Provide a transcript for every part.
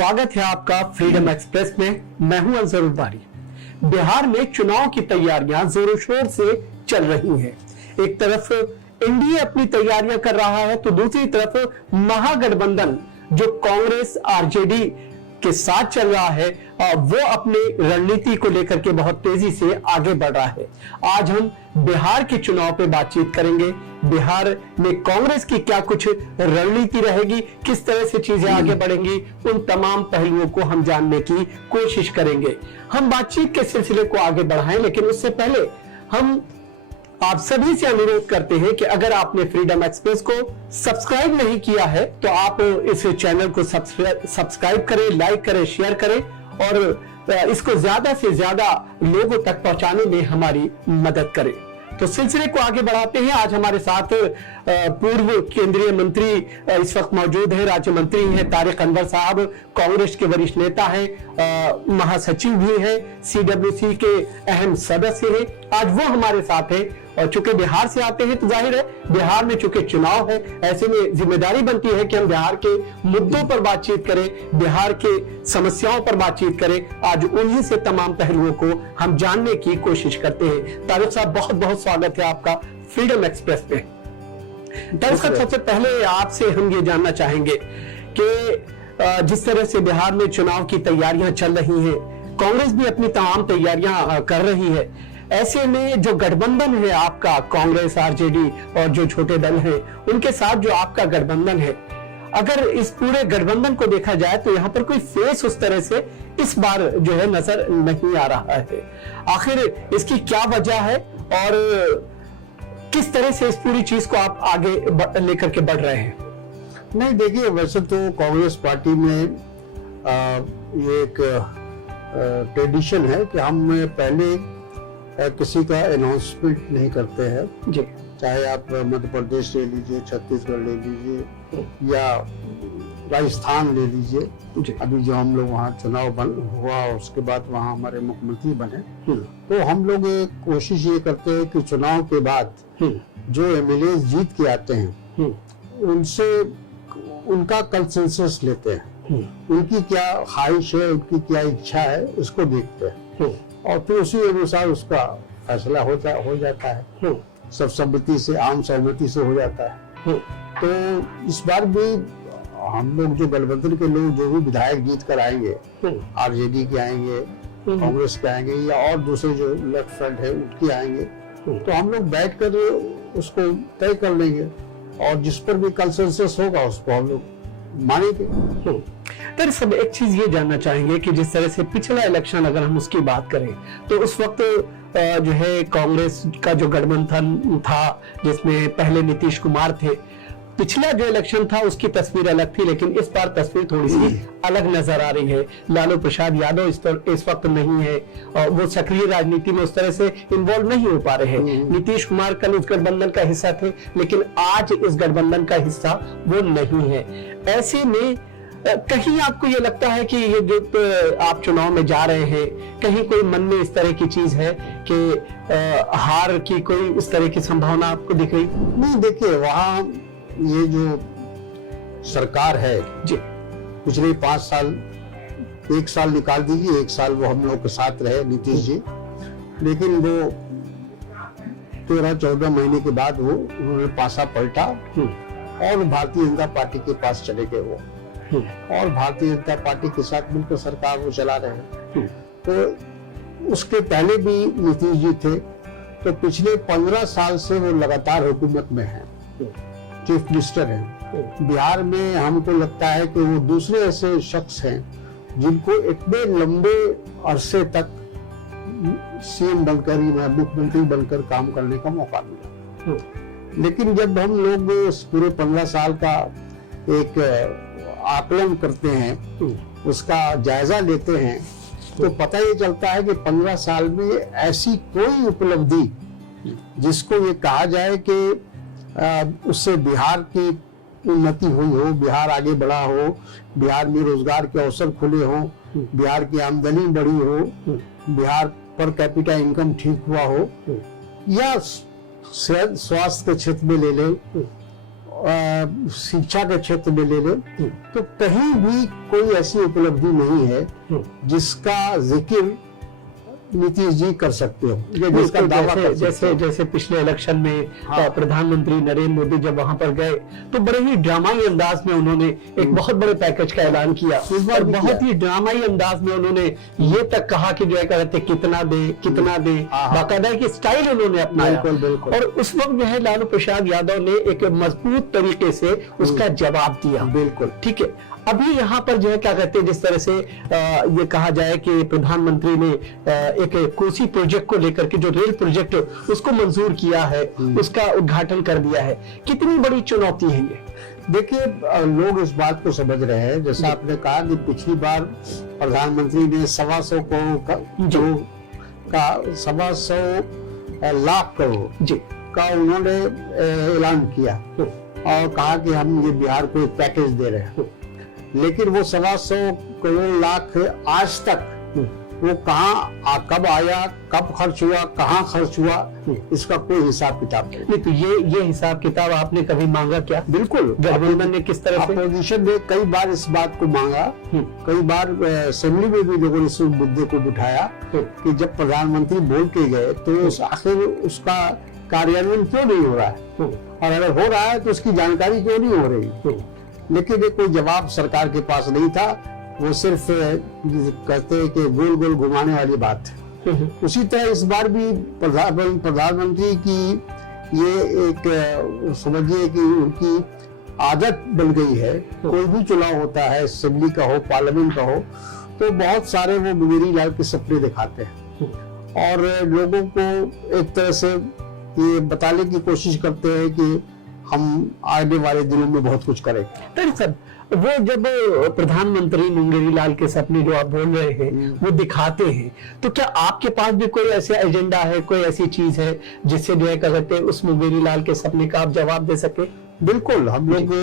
स्वागत है आपका फ्रीडम एक्सप्रेस में। मैं हूं अंजर उबारी। बिहार में चुनाव की तैयारियां जोरों शोर से चल रही हैं। एक तरफ एनडीए अपनी तैयारियां कर रहा है तो दूसरी तरफ महागठबंधन जो कांग्रेस आरजेडी के साथ चल रहा है वो अपने रणनीति को लेकर के बहुत तेजी से आगे बढ़ रहा है। आज हम बिहार के चुनाव पे बातचीत करेंगे। बिहार में कांग्रेस की क्या कुछ रणनीति रहेगी, किस तरह से चीजें आगे बढ़ेंगी, उन तमाम पहलुओं को हम जानने की कोशिश करेंगे। हम बातचीत के सिलसिले को आगे बढ़ाएं, लेकिन उससे पहले हम आप सभी से अनुरोध करते हैं कि अगर आपने फ्रीडम एक्सप्रेस को सब्सक्राइब नहीं किया है तो आप इस चैनल को सब्सक्राइब करें, लाइक करें, शेयर करें और इसको ज्यादा से ज्यादा लोगों तक पहुंचाने में हमारी मदद करें। तो सिलसिले को आगे बढ़ाते हैं। आज हमारे साथ पूर्व केंद्रीय मंत्री इस वक्त मौजूद है, राज्य मंत्री हैं तारिक अनवर साहब, कांग्रेस के वरिष्ठ नेता हैं, महासचिव भी हैं, सीडब्ल्यूसी के अहम सदस्य हैं। आज वो हमारे साथ हैं और चूंकि बिहार से आते हैं तो जाहिर है बिहार में चूंकि चुनाव है, ऐसे में जिम्मेदारी बनती है कि हम बिहार के मुद्दों पर बातचीत करें, बिहार के समस्याओं पर बातचीत करें। आज उन्हीं से तमाम पहलुओं को हम जानने की कोशिश करते हैं। तारिक साहब, बहुत बहुत स्वागत है आपका फ्रीडम एक्सप्रेस पे। तारिक साहब, सबसे पहले आपसे हम ये जानना चाहेंगे कि जिस तरह से बिहार में चुनाव की तैयारियां चल रही हैं, कांग्रेस भी अपनी तमाम तैयारियां कर रही है, ऐसे में जो गठबंधन है आपका कांग्रेस आरजेडी और जो छोटे दल हैं उनके साथ जो आपका गठबंधन है, अगर इस पूरे गठबंधन को देखा जाए तो यहाँ पर कोई फेस उस तरह से इस बार जो है नजर नहीं आ रहा है। आखिर इसकी क्या वजह है और किस तरह से इस पूरी चीज को आप आगे लेकर के बढ़ रहे हैं? नहीं, देखिए, वैसे तो कांग्रेस पार्टी में ये एक ट्रेडिशन है कि हम पहले किसी का अनाउंसमेंट नहीं करते हैं जी। चाहे आप मध्य प्रदेश ले लीजिए, छत्तीसगढ़ ले लीजिए या राजस्थान ले लीजिए। अभी जो हम लोग वहाँ चुनाव हुआ उसके बाद वहाँ हमारे मुख्यमंत्री बने, तो हम लोग कोशिश ये करते हैं कि चुनाव के बाद जो एमएलए जीत के आते हैं उनसे उनका कंसेंसस लेते हैं, उनकी क्या ख्वाहिश है, उनकी क्या इच्छा है, उसको देखते हैं और फिर उसी अनुसार उसका फैसला हो जाता है। सर्वसम्मति से, आम सहमति से हो जाता है। तो इस बार भी हम लोग जो गठबंधन के लोग जो भी विधायक जीत कर आएंगे, आरजेडी के आएंगे, कांग्रेस के आएंगे या और दूसरे जो लेफ्ट फ्रंट है उनके आएंगे, तो हम लोग बैठकर उसको तय कर लेंगे और जिस पर भी कंसेंसस होगा उसको हम लोग मानेंगे। तो सब एक चीज ये जानना चाहेंगे कि जिस तरह से पिछला इलेक्शन अगर हम उसकी बात करें तो उस वक्त जो है कांग्रेस का जो गठबंधन था जिसमें पहले नीतीश कुमार थे, पिछला जो इलेक्शन था उसकी तस्वीर अलग थी, लेकिन इस बार तस्वीर थोड़ी सी अलग नजर आ रही है। लालू प्रसाद यादव इस वक्त नहीं है और वो सक्रिय राजनीति में उस तरह से इन्वॉल्व नहीं हो पा रहे हैं। नीतीश कुमार कल उस गठबंधन का हिस्सा थे, लेकिन आज इस गठबंधन का हिस्सा वो नहीं है। ऐसे में कहीं आपको ये लगता है कि ये जो आप चुनाव में जा रहे हैं, कहीं कोई मन में इस तरह की चीज है कि हार की कोई इस तरह की संभावना आपको दिख रही? नहीं, देखिए, वहाँ ये जो सरकार है जी, पिछले 5 साल, 1 साल निकाल दीजिए, 1 साल वो हम लोग के साथ रहे नीतीश जी, लेकिन वो 13-14 महीने के बाद वो उन्होंने पासा पलटा और भारतीय जनता पार्टी के पास चले गए वो, और भारतीय जनता पार्टी के साथ मिलकर सरकार वो चला रहे हैं। तो उसके पहले भी नीतीश जी थे, तो पिछले 15 साल से वो लगातार हुकूमत में हैं, चीफ मिनिस्टर हैं। बिहार में हमको लगता है कि वो दूसरे ऐसे शख्स हैं जिनको इतने लंबे अरसे तक सीएम बनकर, मुख्यमंत्री बनकर काम करने का मौका मिला। लेकिन जब हम लोग पूरे 15 साल का एक आकलन करते हैं, उसका जायजा लेते हैं, तो पता ये चलता है कि 15 साल में ऐसी कोई उपलब्धि जिसको ये कहा जाए कि उससे बिहार की उन्नति हुई हो, बिहार आगे बढ़ा हो, बिहार में रोजगार के अवसर खुले हो, बिहार की आमदनी बढ़ी हो, बिहार पर कैपिटा इनकम ठीक हुआ हो, या स्वास्थ्य के क्षेत्र में ले लें शिक्षा के क्षेत्र में ले लें तो कहीं भी कोई ऐसी उपलब्धि नहीं है जिसका जिक्र नीतीश जी कर सकते हो, ये जिसका दावा कर सकते जैसे हो। जैसे पिछले इलेक्शन में प्रधानमंत्री नरेंद्र मोदी जब वहां पर गए तो बड़े ही ड्रामाई अंदाज में उन्होंने एक बहुत बड़े पैकेज का ऐलान किया और बहुत ही ड्रामाई अंदाज में उन्होंने ये तक कहा कि जो है कहते कितना दे बाकायदा की स्टाइल उन्होंने अपनाया। बिल्कुल, बिल्कुल। और उस वक्त जो है लालू प्रसाद यादव ने एक मजबूत तरीके से उसका जवाब दिया। बिल्कुल ठीक है। अभी यहाँ पर जो है क्या कहते हैं, जिस तरह से ये कहा जाए कि प्रधानमंत्री ने एक कोसी प्रोजेक्ट को लेकर के जो रेल प्रोजेक्ट उसको मंजूर किया है, उसका उद्घाटन कर दिया है, कितनी बड़ी चुनौती है ये? देखिए, लोग इस बात को समझ रहे हैं, जैसा आपने कहा कि पिछली बार प्रधानमंत्री ने 125 करोड़ का 125 लाख करोड़ जी का उन्होंने ऐलान किया और कहा कि हम ये बिहार को एक पैकेज दे रहे हैं, लेकिन वो 125 करोड़ लाख आज तक वो कहाँ कब आया, कब खर्च हुआ, कहाँ खर्च हुआ, इसका कोई हिसाब किताब नहीं। तो ये हिसाब किताब आपने कभी मांगा क्या? बिल्कुल, गठबंधन ने किस तरह से? अपोजिशन ने कई बार इस बात को मांगा, कई बार असेंबली में भी लोगों ने इस मुद्दे को उठाया कि जब प्रधानमंत्री बोल के गए तो आखिर उसका कार्यान्वयन क्यों नहीं हो रहा है, और अगर हो रहा है तो उसकी जानकारी क्यों नहीं हो रही। लेकिन कोई जवाब सरकार के पास नहीं था, वो सिर्फ कहते हैं कि गोल गोल घुमाने वाली बात है। उसी तरह इस बार भी प्रधानमंत्री की ये एक समझिए कि उनकी आदत बन गई है। कोई भी चुनाव होता है, असेंबली का हो, पार्लियामेंट का हो, तो बहुत सारे वो मुंगेरी लाल के सपने दिखाते हैं और लोगों को एक तरह से ये बताने की कोशिश करते हैं कि हम आने वाले दिनों में बहुत कुछ करेंगे। सर, वो जब प्रधानमंत्री मुंगेरी लाल के सपने जो आप बोल रहे हैं वो दिखाते हैं, तो क्या आपके पास भी कोई ऐसा एजेंडा है, कोई ऐसी चीज है जिससे जो है कहते हैं उस मुंगेरी लाल के सपने का आप जवाब दे सके? बिल्कुल, हम लोग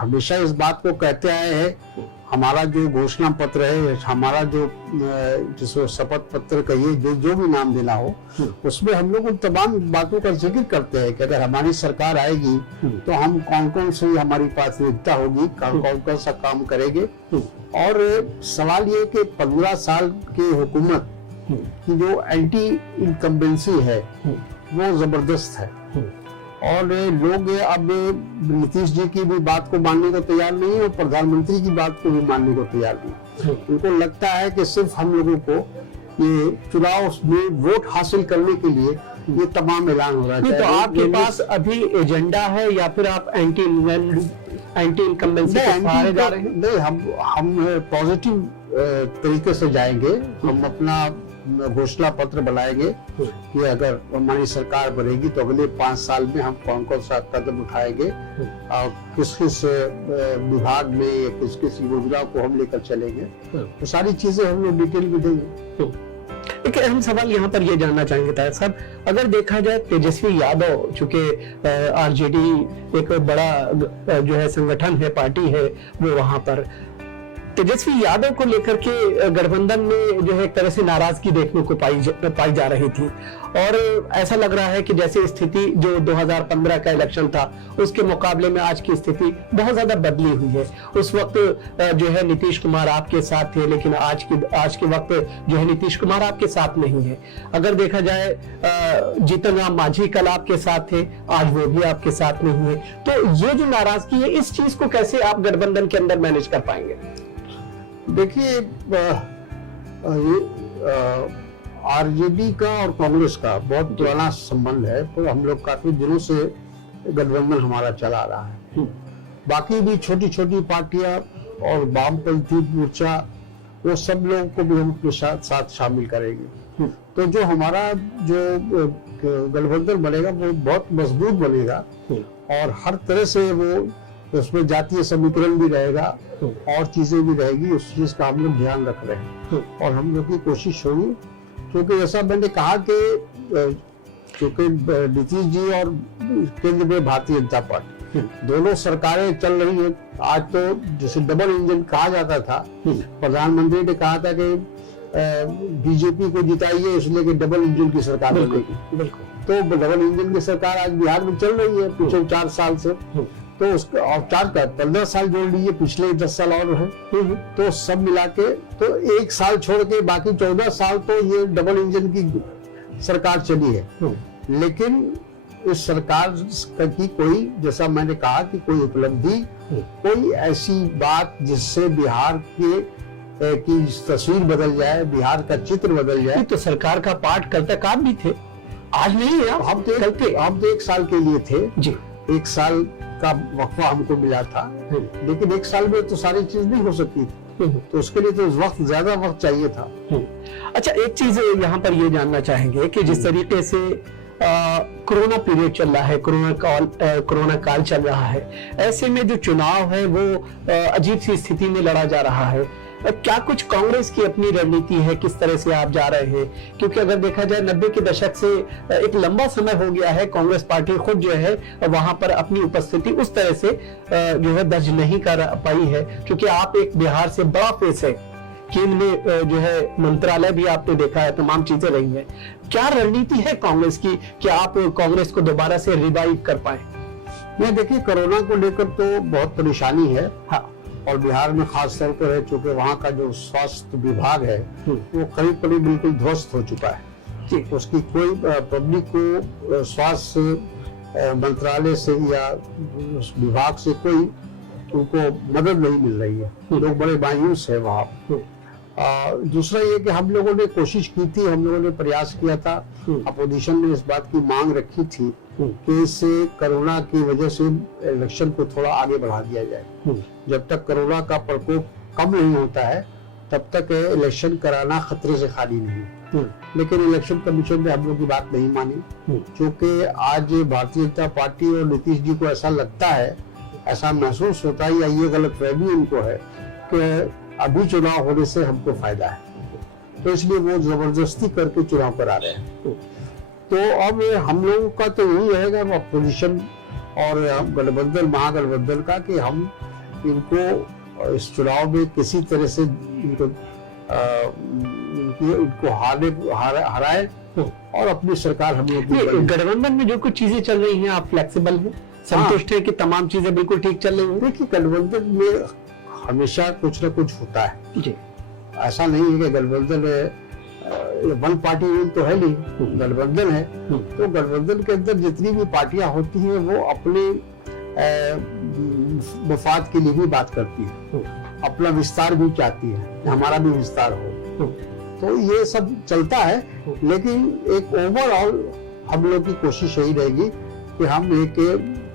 हमेशा इस बात को कहते आए हैं। हमारा जो घोषणा पत्र है, हमारा जो जिसको शपथ पत्र कहिए, जो भी नाम देना हो, उसमें हम लोग उन तमाम बातों का जिक्र करते हैं कि अगर हमारी सरकार आएगी तो हम कौन कौन सी हमारी प्राथमिकता होगी, कौन कौन सा काम करेंगे। और सवाल ये कि 15 साल की हुकूमत की जो एंटी इनकम्बेंसी है वो जबरदस्त है और लोग अब नीतीश जी की भी बात को मानने को तैयार नहीं है और प्रधानमंत्री की बात को भी मानने को तैयार नहीं। उनको लगता है कि सिर्फ हम लोगों को ये चुनाव में वोट हासिल करने के लिए ये तमाम ऐलान हो रहा है। तो आपके पास अभी एजेंडा है या फिर आप एंटी इनकम्बेंसी के सहारे जा रहे हैं? नहीं, हम पॉजिटिव तरीके से जाएंगे। हम अपना घोषणा पत्र बनाएंगे कि अगर हमारी सरकार बनेगी तो अगले 5 साल में हम कौन कौन सा कदम उठाएंगे और किस किस विभाग में या किस किस योजना को हम लेकर चलेंगे, तो सारी चीजें हम लोग डिटेल में देंगे। एक अहम सवाल यहाँ पर ये जानना चाहेंगे तार साहब, अगर देखा जाए तेजस्वी यादव, चूंकि आरजेडी एक बड़ा जो है संगठन है, पार्टी है, वो वहां पर तेजस्वी यादव को लेकर के गठबंधन में जो है एक तरह से नाराजगी देखने को पाई जा रही थी और ऐसा लग रहा है कि जैसे स्थिति जो 2015 का इलेक्शन था उसके मुकाबले में आज की स्थिति बहुत ज्यादा बदली हुई है। उस वक्त जो है नीतीश कुमार आपके साथ थे, लेकिन आज के वक्त जो है नीतीश कुमार आपके साथ नहीं है। अगर देखा जाए जीतन राम मांझी कल आपके साथ थे, आज वो भी आपके साथ नहीं है। तो ये जो नाराजगी है, इस चीज को कैसे आप गठबंधन के अंदर मैनेज कर पाएंगे? देखिए, आरजेडी का और कांग्रेस का बहुत पुराना संबंध है, तो हम लोग काफी दिनों से गठबंधन हमारा चला रहा है। बाकी भी छोटी छोटी पार्टियां और वामपंथी मोर्चा, वो सब लोगों को भी हम अपने साथ शामिल करेंगे। तो जो हमारा जो गठबंधन बनेगा वो बहुत मजबूत बनेगा और हर तरह से वो उसमें जातीय समीकरण भी रहेगा और चीजें भी रहेगी। उस चीज का हम लोग ध्यान रख रहे हैं और हम लोग की कोशिश होगी, क्योंकि जैसा मैंने कहा कि क्योंकि नीतीश जी और केंद्र में भारतीय जनता पार्टी दोनों सरकारें चल रही है। आज तो जैसे डबल इंजन कहा जाता था, प्रधानमंत्री ने कहा था कि बीजेपी को जिताइए इसलिए कि डबल इंजन की सरकार बनेगी। तो डबल इंजन की सरकार आज बिहार में चल रही है पिछले 4 साल से। तो उसका और 15 साल जोड़ लीजिए, पिछले 10 साल और है, तो सब मिला के तो 1 साल छोड़ के बाकी 14 साल तो ये डबल इंजन की सरकार चली है। लेकिन इस सरकार की कोई, जैसा मैंने कहा कि कोई उपलब्धि, कोई ऐसी बात जिससे बिहार की तस्वीर बदल जाए, बिहार का चित्र बदल जाए। तो सरकार का पार्ट कल तक आप भी थे, आज नहीं है। हम तो 1 साल के लिए थे जी, 1 साल का वक्फा हमको मिला था, लेकिन 1 साल में तो सारी चीज नहीं हो सकती थी, तो उसके लिए तो ज्यादा वक्त चाहिए था। अच्छा, एक चीज यहाँ पर ये जानना चाहेंगे कि जिस तरीके से कोरोना पीरियड चल रहा है, कोरोना काल चल रहा है, ऐसे में जो चुनाव है वो अजीब सी स्थिति में लड़ा जा रहा है। क्या कुछ कांग्रेस की अपनी रणनीति है, किस तरह से आप जा रहे हैं? क्योंकि अगर देखा जाए 90 के दशक से एक लंबा समय हो गया है, कांग्रेस पार्टी खुद जो है वहां पर अपनी उपस्थिति उस तरह से जो है दर्ज नहीं कर पाई है, क्योंकि आप एक बिहार से बड़ा फेस है, केंद्र में जो है मंत्रालय भी आपने देखा है, तमाम चीजें रही हैं। क्या रणनीति है कांग्रेस की कि आप कांग्रेस को दोबारा से रिवाइव कर पाए? नहीं, देखिए, कोरोना को लेकर तो बहुत परेशानी है। हाँ, और बिहार में खास तौर पर है, चूंकि वहाँ का जो स्वास्थ्य विभाग है वो करीब करीब बिल्कुल ध्वस्त हो चुका है। उसकी कोई पब्लिक को स्वास्थ्य मंत्रालय से या उस विभाग से कोई उनको मदद नहीं मिल रही है। लोग बड़े मायूस है वहाँ। दूसरा ये कि हम लोगों ने कोशिश की थी, हम लोगों ने प्रयास किया था, अपोजिशन ने इस बात की मांग रखी थी कि इससे कोरोना की वजह से इलेक्शन को थोड़ा आगे बढ़ा दिया जाए। जब तक कोरोना का प्रकोप कम नहीं होता है तब तक इलेक्शन कराना खतरे से खाली नहीं। लेकिन इलेक्शन कमीशन ने हम लोग की बात नहीं मानी, क्योंकि आज भारतीय जनता पार्टी और नीतीश जी को ऐसा लगता है, ऐसा महसूस होता है, या ये गलतफहमी उनको है कि अभी चुनाव होने से हमको फायदा है, तो इसलिए वो जबरदस्ती करके चुनाव करा रहे हैं। तो अब हम लोगों का तो यही रहेगा, अपोजिशन और गठबंधन, महागठबंधन का, कि हम इनको इस चुनाव में किसी तरह से इनको हराए और अपनी सरकार हम लोग। गठबंधन में जो कुछ चीजें चल रही हैं, आप फ्लेक्सिबल हैं, संतुष्ट है कि तमाम चीजें बिल्कुल ठीक चल रही हैं? देखिए, गठबंधन में हमेशा कुछ न कुछ होता है जी। ऐसा नहीं है कि गठबंधन वन पार्टी रूल तो है नहीं, गठबंधन है। तो गठबंधन के अंदर जितनी भी पार्टियां होती हैं वो अपने मफाद के लिए भी बात करती है, अपना विस्तार भी चाहती है, हमारा भी विस्तार हो। तो ये सब चलता है, लेकिन एक ओवरऑल हम लोग की कोशिश यही रहेगी कि हम एक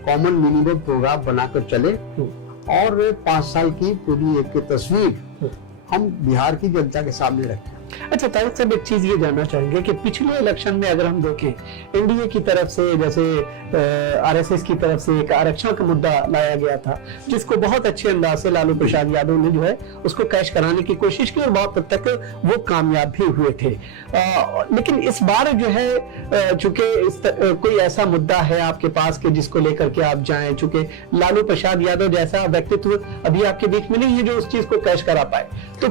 कॉमन मिनिमम प्रोग्राम बनाकर चले और 5 साल की पूरी एक तस्वीर हम बिहार की जनता के सामने रखें। अच्छा तारिक साहब, एक चीज ये जानना चाहेंगे कि पिछले इलेक्शन में अगर हम देखें, एनडीए की तरफ से, जैसे आरएसएस की तरफ से एक आरक्षण का मुद्दा लाया गया था, जिसको बहुत अच्छे अंदाज से लालू प्रसाद यादव ने जो है उसको कैश कराने की कोशिश की और बहुत हद तक वो कामयाब भी हुए थे। लेकिन इस बार जो है, चूंकि कोई ऐसा मुद्दा है आपके पास कि जिसको लेकर के आप जाएं, चूंकि लालू प्रसाद यादव जैसा व्यक्तित्व अभी आपके बीच में नहीं है जो उस चीज को कैश करा पाए, तो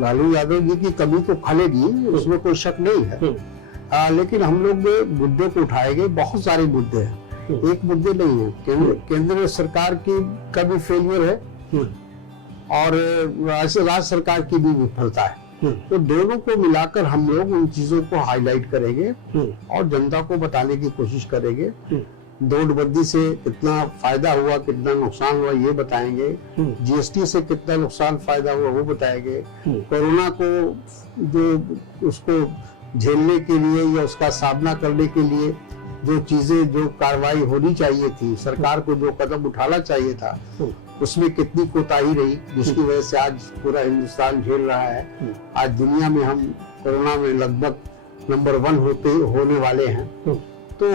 लालू यादव जी की कमी तो खलेगी, उसमें कोई शक नहीं है। लेकिन हम लोग मुद्दों को उठाएंगे, बहुत सारे मुद्दे हैं, एक मुद्दे नहीं है। केंद्र सरकार की का भी फेलियर है और राज्य सरकार की भी विफलता है, तो दोनों को मिलाकर हम लोग उन चीजों को हाईलाइट करेंगे और जनता को बताने की कोशिश करेंगे। नोटबंदी से कितना फायदा हुआ, कितना नुकसान हुआ, ये बताएंगे। जीएसटी से कितना नुकसान फायदा हुआ, वो बताएंगे। कोरोना को जो उसको झेलने के लिए या उसका सामना करने के लिए जो चीजें, जो कार्रवाई होनी चाहिए थी, सरकार को जो कदम उठाना चाहिए था, उसमें कितनी कोताही रही, जिसकी वजह से आज पूरा हिंदुस्तान झेल रहा है। आज दुनिया में हम कोरोना में लगभग नंबर 1 होने वाले हैं। तो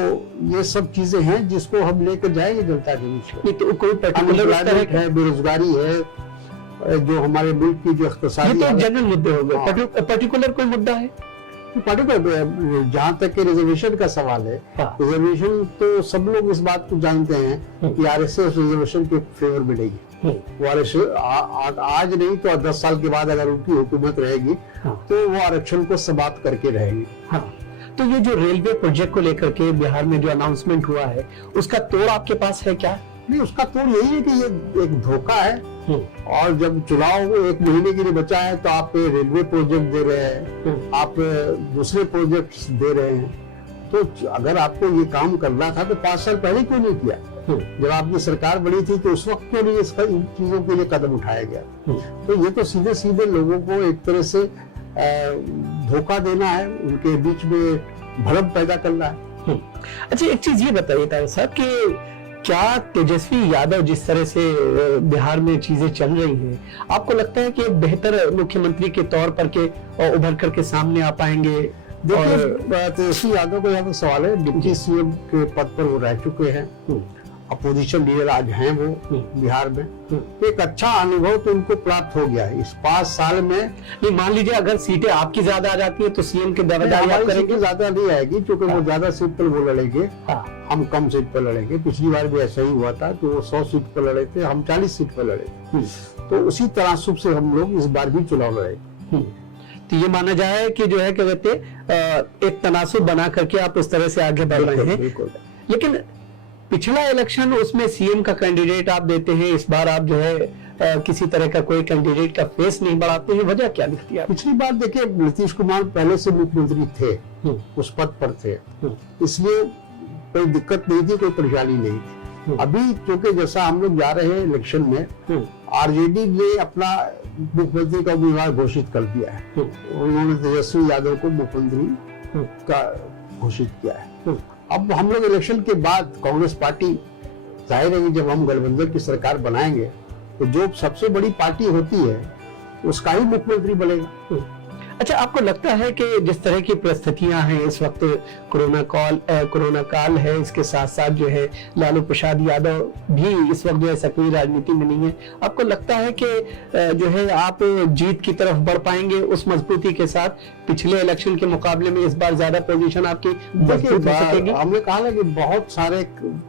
ये सब चीजें हैं जिसको हम लेकर जाएंगे जनता के बीच में। तो कोई पर्टिकुलर है, बेरोजगारी है, जो हमारे मुल्क की जो इक़्तिसादी, ये तो जनरल मुद्दे हो गए। पर्टिकुलर कोई मुद्दा है? पर्टिकुलर जहाँ तक के रिजर्वेशन का सवाल है, रिजर्वेशन तो सब लोग इस बात को जानते हैं कि आरएसएस रिजर्वेशन के फेवर में रहेगी। वो आरक्षण आज नहीं तो 10 साल के बाद अगर उनकी हुकूमत रहेगी तो वो आरक्षण को समाप्त करके रहेगी। तो ये जो रेलवे प्रोजेक्ट को लेकर के बिहार में जो अनाउंसमेंट हुआ है, उसका तोड़ आपके पास है क्या? नहीं, उसका तोड़ यही है कि ये एक धोखा है। और जब चुनाव 1 महीने के लिए बचा है तो आप रेलवे प्रोजेक्ट दे रहे हैं, आप दूसरे प्रोजेक्ट्स दे रहे हैं। तो अगर आपको ये काम करना था तो 5 साल पहले क्यों नहीं किया? जब आपकी सरकार बड़ी थी तो उस वक्त क्यों नहीं इन चीजों के लिए कदम उठाया गया? तो ये तो सीधे सीधे लोगों को एक तरह से धोखा देना है, उनके बीच में भ्रम पैदा करना है। अच्छा, एक चीज ये बताइए तारिक साहब कि क्या तेजस्वी यादव जिस तरह से बिहार में चीजें चल रही हैं, आपको लगता है कि एक बेहतर मुख्यमंत्री के तौर पर के उभर करके सामने आ पाएंगे? देखिए, तेजस्वी यादव को यहाँ पे सवाल है, डिप्टी सीएम के पद पर वो रह चुके हैं, अपोजिशन लीडर आज हैं वो बिहार में, तो एक अच्छा अनुभव तो उनको प्राप्त हो गया है इस 5 साल में। नहीं, मान लीजिए अगर सीटें आपकी ज्यादा आ जाती है तो सीएम के दावेदारी आप करेंगे? ज्यादा नहीं आएगी, क्योंकि वो ज्यादा सीट पर वो लड़ेंगे, हम कम सीट पर लड़ेंगे। पिछली बार भी ऐसा ही हुआ था कि वो 100 सीट पर लड़े थे, हम 40 सीट पर लड़े। तो उसी तनासुब से हम लोग इस बार भी चुनाव लड़े। तो ये माना जाए कि जो है क्या कहते एक तनासुब बना करके आप इस तरह से आगे बढ़ रहे हैं। बिल्कुल। लेकिन पिछला इलेक्शन, उसमें सीएम का कैंडिडेट आप देते हैं, इस बार आप जो है किसी तरह का कोई कैंडिडेट का फेस नहीं बढ़ाते हैं, वजह क्या दिखती है? पिछली बार देखिए, नीतीश कुमार पहले से मुख्यमंत्री थे, उस पद पर थे, इसलिए कोई दिक्कत नहीं थी, कोई परेशानी नहीं थी। अभी क्योंकि जैसा हम लोग जा रहे हैं इलेक्शन में, आरजेडी ने अपना मुख्यमंत्री का उम्मीदवार घोषित कर दिया है। उन्होंने तेजस्वी यादव को मुख्यमंत्री का घोषित किया है। अब हम लोग इलेक्शन के बाद कांग्रेस पार्टी, जाहिर है कि जब हम गठबंधन की सरकार बनाएंगे तो जो सबसे बड़ी पार्टी होती है उसका ही मुख्यमंत्री बनेगा। अच्छा, आपको लगता है कि जिस तरह की परिस्थितियां हैं इस वक्त, कोरोना काल है, इसके साथ साथ जो है लालू प्रसाद यादव भी इस वक्त जो है सक्रिय राजनीति में नहीं है, आपको लगता है कि जो है आप जीत की तरफ बढ़ पाएंगे उस मजबूती के साथ? पिछले इलेक्शन के मुकाबले में इस बार ज्यादा पोजीशन आपकी मजबूत हो सकेगी? हमने कहा ना कि बहुत सारे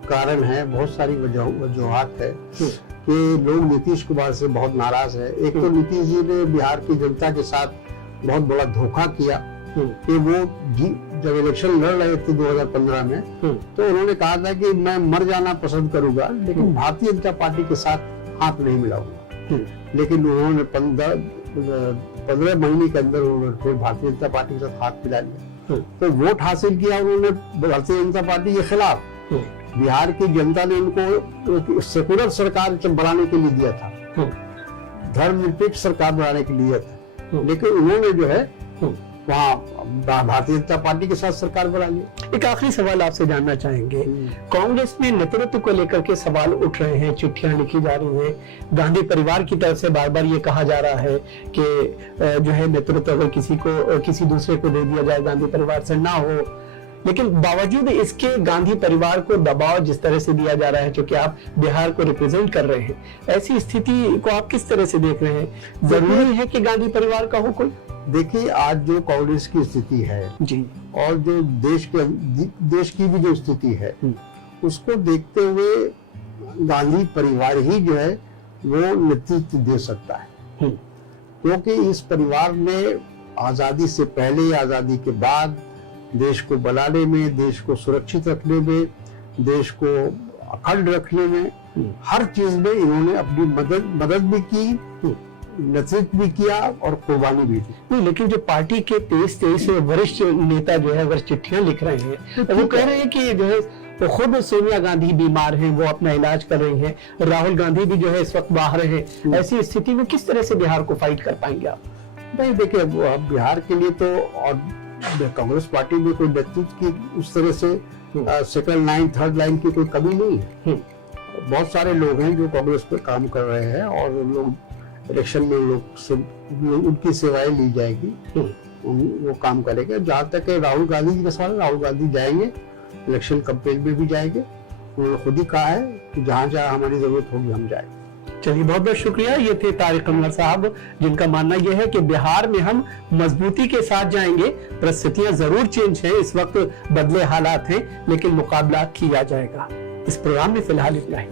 कारण हैं, बहुत सारी वजूहात है कि लोग नीतीश कुमार से बहुत नाराज है। एक तो नीतीश जी ने बिहार की जनता के साथ बहुत बड़ा धोखा किया कि वो जब इलेक्शन लड़ रहे थे 2015 में, तो उन्होंने कहा था कि मैं मर जाना पसंद करूंगा लेकिन भारतीय जनता पार्टी के साथ हाथ नहीं मिलाऊंगा। लेकिन उन्होंने 15 महीने के अंदर उन्होंने फिर भारतीय जनता पार्टी के साथ हाथ मिला लिया, तो वोट हासिल किया उन्होंने भारतीय जनता पार्टी के खिलाफ। बिहार की जनता ने उनको सेकुलर सरकार बनाने के लिए दिया था, धर्मनिरपेक्ष सरकार बनाने के लिए दिया था, लेकिन उन्होंने जो है वहाँ भारतीय जनता पार्टी के साथ सरकार बना ली। एक आखिरी सवाल आपसे जानना चाहेंगे, कांग्रेस में नेतृत्व को लेकर के सवाल उठ रहे हैं, चिट्ठियां लिखी जा रही हैं, गांधी परिवार की तरफ से बार बार ये कहा जा रहा है कि जो है नेतृत्व अगर किसी दूसरे को दे दिया जाए, गांधी परिवार से ना हो, लेकिन बावजूद इसके गांधी परिवार को दबाव जिस तरह से दिया जा रहा है, क्योंकि आप बिहार को रिप्रेजेंट कर रहे हैं, ऐसी स्थिति को आप किस तरह से देख रहे हैं? जरूरी है कि गांधी परिवार का हो कोई? देखिए, आज जो कांग्रेस की स्थिति है जी, और जो देश की भी जो स्थिति है, उसको देखते हुए गांधी परिवार ही जो है वो नेतृत्व दे सकता है, क्योंकि इस परिवार ने आजादी से पहले, आजादी के बाद देश को बनाने में, देश को सुरक्षित रखने में, देश को अखंड रखने में, हर चीज में इन्होंने अपनी मदद भी की, नेतृत्व भी किया और कुर्बानी भी दी। नहीं, लेकिन जो पार्टी के 23 वरिष्ठ नेता जो है अगर चिट्ठियां लिख रहे हैं, वो कह रहे हैं कि जो है वो खुद सोनिया गांधी बीमार हैं, वो अपना इलाज कर रही हैं, राहुल गांधी भी जो है इस वक्त बाहर हैं, ऐसी स्थिति में किस तरह से बिहार को फाइट कर पाएंगे आप? नहीं, देखिए, बिहार के लिए तो और कांग्रेस पार्टी में कोई नेतृत्व की उस तरह से सेकंड लाइन, थर्ड लाइन की कोई कमी नहीं है। बहुत सारे लोग हैं जो कांग्रेस पर काम कर रहे हैं और लोग इलेक्शन में उनकी सेवाएं ली जाएगी, वो काम करेंगे। जहाँ तक है राहुल गांधी जी का सवाल, राहुल गांधी जाएंगे, इलेक्शन कैंपेन में भी जाएंगे। उन्होंने खुद ही कहा है कि जहाँ जहाँ हमारी जरूरत होगी हम जाएंगे। चलिए, बहुत बहुत शुक्रिया। ये थे तारिक अनवर साहब, जिनका मानना यह है कि बिहार में हम मजबूती के साथ जाएंगे। परिस्थितियां जरूर चेंज हैं, इस वक्त बदले हालात हैं, लेकिन मुकाबला किया जाएगा। इस प्रोग्राम में फिलहाल इतना ही।